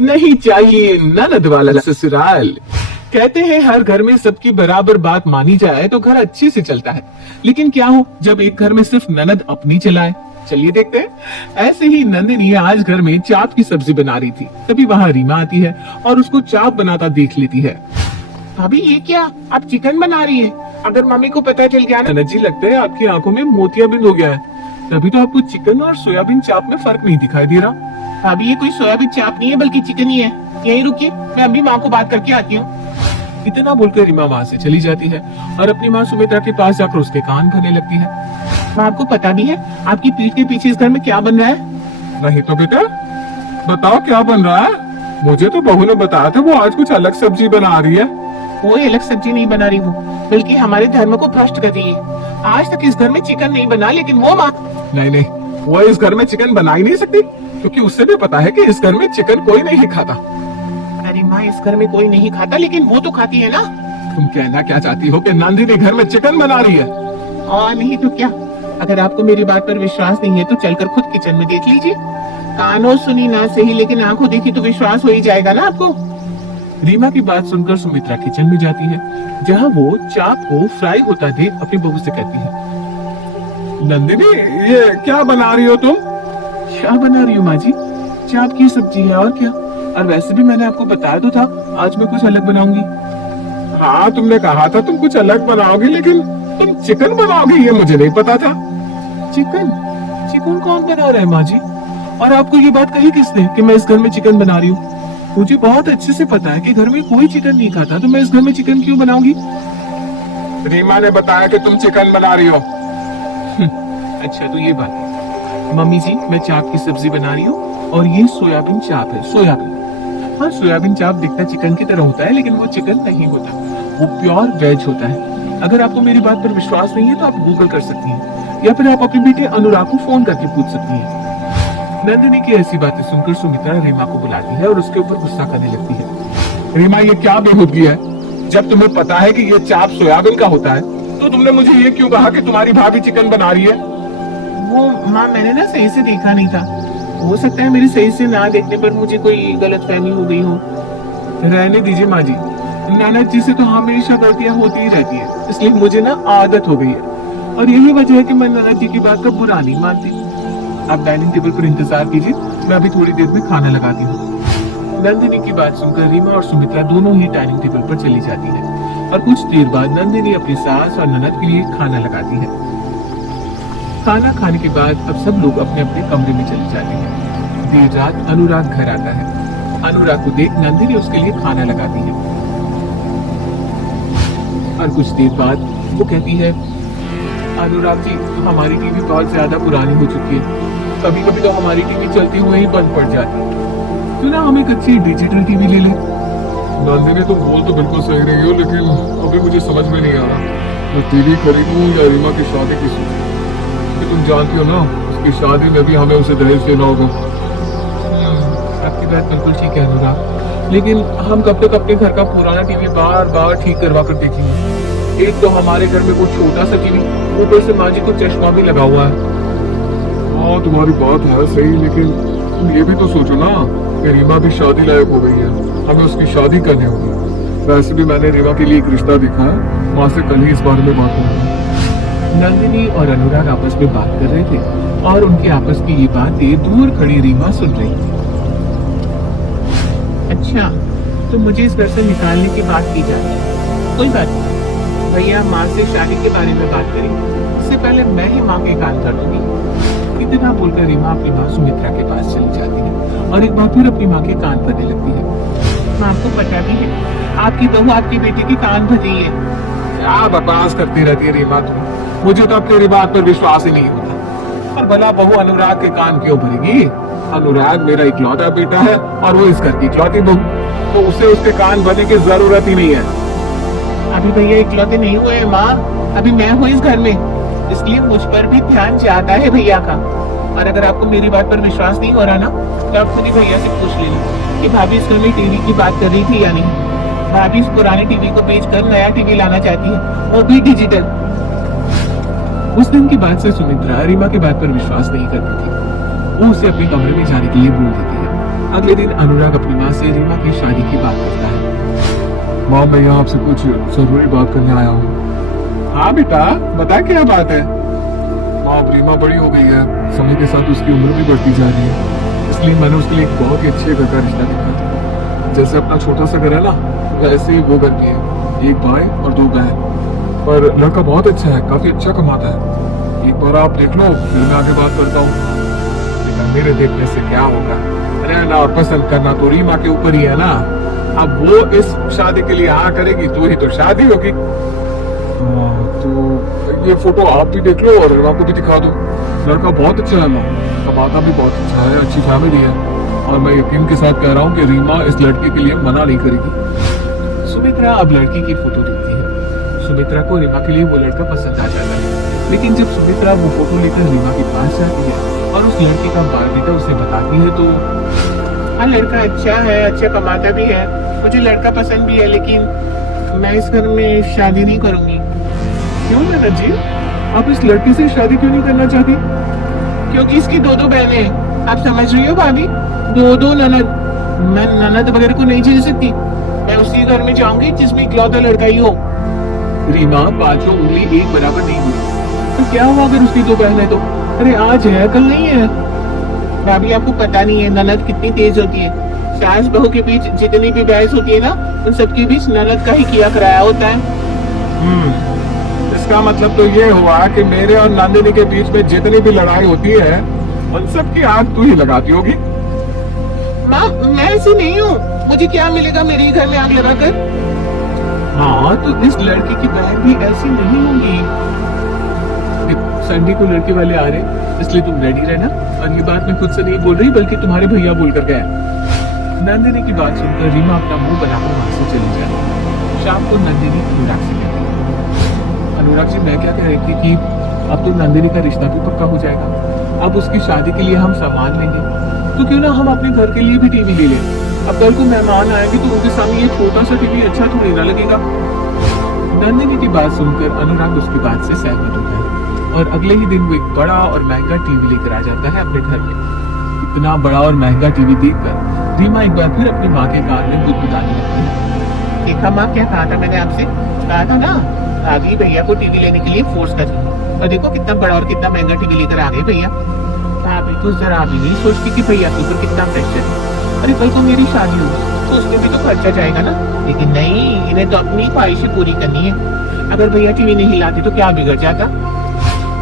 नहीं चाहिए ननद वाला ससुराल। कहते हैं हर घर में सबकी बराबर बात मानी जाए तो घर अच्छे से चलता है, लेकिन क्या हो जब एक घर में सिर्फ ननद अपनी चलाए। चलिए देखते हैं। ऐसे ही नंदिनी आज घर में चाप की सब्जी बना रही थी, तभी वहाँ रीमा आती है और उसको चाप बनाता देख लेती है। भाभी ये क्या, आप चिकन बना रही है? अगर मम्मी को पता चल गया ना। ननद जी लगता है आपकी आंखों में मोतियाबिंद हो गया है, तभी तो आपको चिकन और सोयाबीन चाप में फर्क नहीं दिखाई दे रहा। भाभी ये कोई सोयाबीन चाप नहीं है बल्कि चिकन ही है। यहीं रुकिए, मैं अभी माँ को बात करके आती हूँ। इतना बोलकर रीमा वहाँ से चली जाती है और अपनी माँ सुमित्रा के पास जाकर उसके कान भरने लगती है। माँ आपको पता भी है आपकी पीठ के पीछे इस घर में क्या बन रहा है? नहीं तो बेटा बताओ क्या बन रहा है। मुझे तो बहू ने बताया था वो आज कुछ अलग सब्जी बना रही है। कोई अलग सब्जी नहीं बना रही वो, बल्कि हमारे धर्म को भ्रष्ट कर रही है। आज तक इस घर में चिकन नहीं बना, लेकिन वो माँ नहीं, वो इस घर में चिकन बना ही नहीं सकती, क्योंकि उससे भी पता है कि इस घर में चिकन कोई नहीं खाता। अरे माँ इस घर में कोई नहीं खाता, लेकिन वो तो खाती है ना। तुम कहना क्या चाहती हो कि नंदिनी घर में चिकन बना रही है? और नहीं तो क्या। अगर आपको मेरी बात पर विश्वास नहीं है तो चलकर खुद किचन में देख लीजिए। कानों सुनी ना सही, लेकिन आंखों देखी तो विश्वास हो ही जाएगा ना आपको। रीमा की बात सुनकर सुमित्रा किचन में जाती है, जहाँ वो चाप को फ्राई होता देख अपनी बहू से कहती है, नंदिनी ये क्या बना रही हो तुम? क्या बना रही हो माँ जी? चाप की सब्जी है और क्या। और वैसे भी मैंने आपको बताया तो था आज मैं कुछ अलग बनाऊंगी। हाँ तुमने कहा था तुम कुछ अलग बनाओगी, लेकिन तुम चिकन बनाओगी ये मुझे नहीं पता था। चिकन? चिकन कौन बना रहा है माँ जी? और आपको ये बात कही किसने कि मैं इस घर में चिकन बना रही हूँ? मुझे बहुत अच्छे से पता है कि घर में कोई चिकन नहीं खाता, तो मैं इस घर में चिकन क्यों बनाऊंगी? रीमा ने बताया कि तुम चिकन बना रही हो। अच्छा तो ये बात है। मम्मी जी मैं चाप की सब्जी बना रही हूँ और ये सोयाबीन चाप है। सोयाबीन? हाँ सोयाबीन चाप दिखता चिकन की तरह होता है, लेकिन वो चिकन नहीं होता, वो प्योर वेज होता है। अगर आपको मेरी बात पर विश्वास नहीं है तो आप गूगल कर सकती हैं, या फिर आप अपने बेटे अनुराग को फोन करके पूछ सकती हैं। नंदिनी की ऐसी बातें सुनकर सुमित्रा रीमा को बुलाती है और उसके ऊपर गुस्सा करने लगती है। रीमा ये क्या बेहूदगी है? जब तुम्हें पता है कि ये चाप सोयाबीन का होता है तो तुमने मुझे ये क्यों कहा कि तुम्हारी भाभी चिकन बना रही है? वो माँ मैंने ना सही से देखा नहीं था, हो सकता है मेरी सही से ना देखने पर मुझे कोई गलतफहमी हो गई हो। रहने दीजिए माँ जी, ननद जी से तो हमेशा गलतियां होती ही रहती है, इसलिए मुझे ना आदत हो गई है और यही वजह है कि मैं ननद जी की बात का बुरा नहीं मानती। आप डाइनिंग टेबल पर इंतजार कीजिए, मैं अभी थोड़ी देर में खाना लगाती हूँ। नंदिनी की बात सुनकर रीमा और सुमित्रा दोनों ही डाइनिंग टेबल पर चली जाती है और कुछ देर बाद नंदिनी अपनी सास और ननद के लिए खाना लगाती है। खाना खाने के बाद अब सब लोग अपने अपने कमरे में चले जाते हैं। देर रात अनुराग घर आता है। अनुराग को देख नंदिनी उसके लिए खाना लगाती है और कुछ देर बाद वो कहती है, अनुराग जी हमारी टीवी बहुत ज्यादा पुरानी हो चुकी है, कभी कभी तो हमारी टीवी चलते हुए ही बंद पड़ जाती है, क्यों ना हम एक अच्छी डिजिटल टीवी ले लें। नंदिनी तुम बोल तो बिल्कुल सही रही हो, लेकिन अभी मुझे समझ में नहीं आ रहा मैं टीवी खरीदूं या रीमा की शादी की सोचूं। तुम जानती हो ना उसकी शादी में भी हमें उसे दहेज देना होगा। आपकी बात बिल्कुल ठीक है अनुराग, लेकिन हम कब तक अपने घर का पुराना टीवी बार बार ठीक करवा कर देखेंगे? एक तो हमारे घर में वो छोटा सा टीवी, ऊपर से माँ जी को चश्मा भी लगा हुआ है। हाँ तुम्हारी बात है सही, लेकिन तुम ये भी तो सोचो ना कि रीमा भी शादी लायक हो गई है, हमें उसकी शादी करनी होगी। वैसे भी मैंने रीमा के लिए एक रिश्ता देखा है, माँ से कल ही इस बारे में बात करूंगा। नंदिनी और अनुराग आपस में बात कर रहे थे और उनकी आपस की ये बातें दूर खड़ी रीमा सुन रही थी। अच्छा तो मुझे इस घर से निकालने की बात की जा रही है, कोई बात नहीं भैया, माँ से शादी के बारे में बात करेंगे, इससे पहले मैं ही माँ के कान कर दूंगी। इतना बोलकर रीमा अपनी माँ सुमित्रा के पास चली जाती है और एक बार फिर अपनी माँ के कान भरने लगती है। माँ आपको पता भी है आपकी बहू आपकी बेटे की कान भर रही है। क्या बकवास करती रहती है रीमा तुम, मुझे तो अब तेरी बात पर विश्वास ही नहीं होता। और भला बहू अनुराग के कान क्यों भरेगी? अनुराग मेरा इकलौता बेटा है और वो इस घर की इकलौती बहू, तो उसे उसके कान भरने की जरूरत ही नहीं है। अभी भैया इकलौते नहीं हुए हैं माँ, अभी मैं हूँ इस घर में, इसलिए मुझ पर भी ध्यान ज्यादा है भैया का। और अगर आपको मेरी बात पर विश्वास नहीं हो रहा ना तो आप खुद ही भैया से पूछ लेना कि भाभी इस घर में टीवी की बात कर रही थी या नहीं। भाभी इस पुराने टीवी को बेचकर नया टीवी लाना चाहती है, वो भी डिजिटल। उस दिन की बात से सुमित्रा रीमा की बात पर विश्वास नहीं करती थी, वो उसे अपने कमरे में जाने के लिए बोल देती है। अगले दिन अनुराग अपनी माँ से रीमा की शादी की बात करता है। माँ, मैं यहाँ आपसे कुछ जरूरी बात करने आया हूँ। हाँ बेटा, बता क्या बात है। माँ, अब रीमा बड़ी हो गई है, समय के साथ उसकी उम्र भी बढ़ती जा रही है, इसलिए मैंने उसके लिए एक बहुत ही अच्छे घर का रिश्ता देखा था। जैसे अपना छोटा सा घर है ना, वैसे ही वो घर भी है, एक भाई और 2 बहन। पर लड़का बहुत अच्छा है, काफी अच्छा कमाता है। एक बार आप देख लो, फिर मैं आगे बात करता हूँ। लेकिन मेरे देखने से क्या होगा, रहना और पसंद करना तो रीमा के ऊपर ही है ना। अब वो इस शादी के लिए हाँ करेगी तो ही तो शादी होगी। तो ये फोटो आप भी देख लो और रीमा को भी दिखा दो। लड़का बहुत अच्छा है माँ, कमाता भी बहुत अच्छा है, अच्छी फैमिली है, और मैं यकीन के साथ कह रहा हूँ कि रीमा इस लड़के के लिए मना नहीं करेगी। सुमित्रा अब लड़की की फोटो देखती है। सुमित्रा को रीमा के लिए वो लड़का पसंद आ जाता है, लेकिन जब सुमित्रा वो फोटो लेकर रीमा के पास जाती है और उस लड़के का बायोडेटा उसे बताती है तो हाँ, लड़का अच्छा है, अच्छा कमाता भी है, मुझे लड़का पसंद भी है, लेकिन मैं इस घर में शादी नहीं करूंगी। क्यों ननद जी, आप इस लड़की से शादी क्यों नहीं करना चाहती? क्योंकि इसकी 2 बहनें हैं, आप समझ रही हो भाभी, 2 ननद। मैं ननद वगैरह को नहीं झेल सकती, मैं उसी घर में जाऊंगी जिसमें इकलौता लड़का ही हो। रीमा, पांचों उंगली एक बराबर नहीं हुई, तो क्या हुआ अगर उसकी 2 बहनें तो? अरे आज है कल नहीं है। भाभी, आपको पता नहीं है ननद कितनी तेज होती है। सास बहू के बीच जितनी भी बहस होती है ना, उन सबके बीच ननद का ही किया कराया होता है। इसका मतलब तो ये हुआ कि मेरे और नंदिनी के बीच में जितनी भी लड़ाई होती है उन सब की आग तू ही लगाती होगी। माँ, मैं ऐसी नहीं हूँ, मुझे क्या मिलेगा मेरे ही घर में आग लगाकर? हाँ, तो इस लड़की की बहन भी ऐसी नहीं होंगी। संडे को लड़के वाले आ रहे, इसलिए तुम रेडी रहना। और ये बात मैं खुद से नहीं बोल रही, बल्कि तुम्हारे भैया बोल कर गया। नंदिनी की बात सुनकर रीमा अपना मुंह बनाकर वहां से चली जाती। शाम को नंदिनी अनुराग से कहती है, अनुराग जी, मैं क्या कह रही थी कि अब तो नंदिनी का रिश्ता भी पक्का हो जाएगा। अब उसकी शादी के लिए हम सामान लेंगे, तो क्यों ना हम अपने घर के लिए भी टीवी ले लें। अब कल को मेहमान आएंगे तो उनके सामने ये छोटा सा टीवी अच्छा थोड़ी ना लगेगा। नंदिनी की बात सुनकर अनुराग उसकी बात से सहमत होता है और अगले ही दिन वो एक बड़ा और महंगा टीवी लेकर आ जाता है अपने घर में। इतना बड़ा और महंगा टीवी देखकर रीमा एक बार फिर अपनी माँ के कान में गुदगुदाने लगती है। देखा माँ, क्या कहा था मैंने आपसे? कहा था ना, भाभी भैया को टीवी लेने के लिए फोर्स कर रही है, और देखो कितना बड़ा और कितना महंगा टीवी लेकर आ गए भैया। भाभी तो जरा भी नहीं सोचती कि भैया के ऊपर कितना प्रेशर है। अरे कल को मेरी शादी होगी तो उसमें भी तो खर्चा जाएगा ना। लेकिन नहीं, इन्हें तो अपनी ख्वाहिशें पूरी करनी है। अगर भैया टीवी नहीं लाते तो क्या बिगड़ जाता?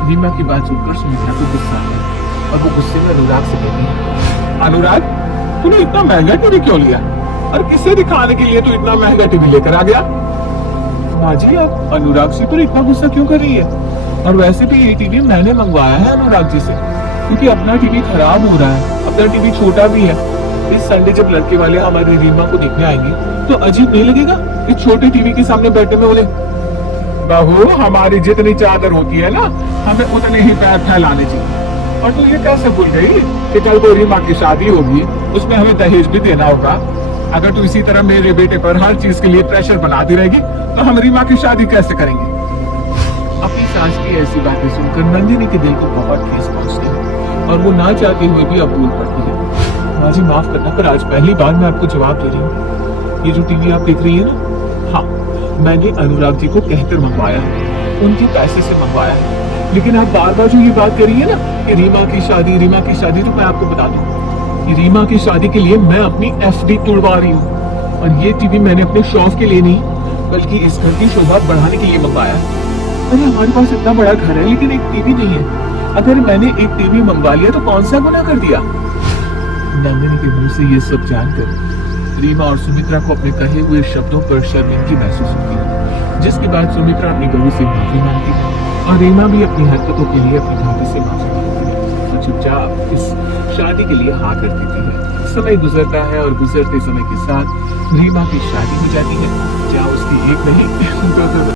रीमा की बात सुनकर सुमित्रा को गुस्सा आया और वो गुस्से में अनुराग से कहती है, अनुराग, तूने इतना महंगा टीवी क्यों लिया और किसे दिखाने के लिए तू इतना महंगा टीवी लेकर आ गया? माँ जी, आप अनुराग जी पर इतना गुस्सा क्यों कर रही है? और वैसे भी ये टीवी मैंने मंगवाया है अनुराग जी से, क्योंकि अपना टीवी खराब हो रहा है, अपना टीवी छोटा भी है। इस संडे जब लड़के वाले हमारी रीमा को देखने आएंगे तो अजीब नहीं लगेगा इस छोटे टीवी के सामने बैठे में उन्हें? बहू, हमारी जितनी चादर होती है ना, हमें उतने ही पैर फैलाने चाहिए। और तू ये कैसे भूल गई कि कल को रीमा की शादी होगी, उसमें हमें दहेज भी देना होगा। अगर तू इसी तरह मेरे बेटे पर हर चीज के लिए प्रेशर बनाती रहेगी तो हम रीमा की शादी कैसे करेंगे? अपनी सास की ऐसी बातें सुनकर नंदिनी के दिल को बहुत ठेस पहुंचती है और वो ना चाहते हुए भी अब बोल पड़ती है, माँ जी माफ करना, पर आज पहली बार मैं आपको जवाब दे रही हूँ। ये जो टीवी आप देख रही है ना, हाँ, मैंने अनुराग जी को कहकर मंगवाया है, उनके पैसे से मंगवाया है। लेकिन आप बार बार जो ये बात कर रही है ना कि रीमा की शादी, तो मैं आपको बता दूं कि रीमा की शादी के लिए मैं अपनी एफडी तोड़वा रही हूँ। और ये टीवी मैंने अपने शौक के लिए नहीं, बल्कि इस घर की शोभा बढ़ाने के लिए मंगवाया है। अरे हमारे पास इतना बड़ा घर है लेकिन एक टीवी नहीं है। अगर मैंने एक टीवी मंगवा लिया तो कौन सा गुनाह कर दिया? नंदिनी के मुंह से ये सब जानकर रीमा और सुमित्रा को अपने कहे हुए शब्दों पर शर्मिंदगी महसूस होती है, जिसके बाद सुमित्रा अपनी बहू से माफी मांगती है और रीमा भी अपनी हरकतों के लिए अपनी भाभी से माफी मांगती है और चुपचाप इस शादी के लिए हाँ कर देती है। समय गुजरता है और गुजरते समय के साथ रीमा की शादी हो जाती है, जहाँ उसकी एक नहीं 2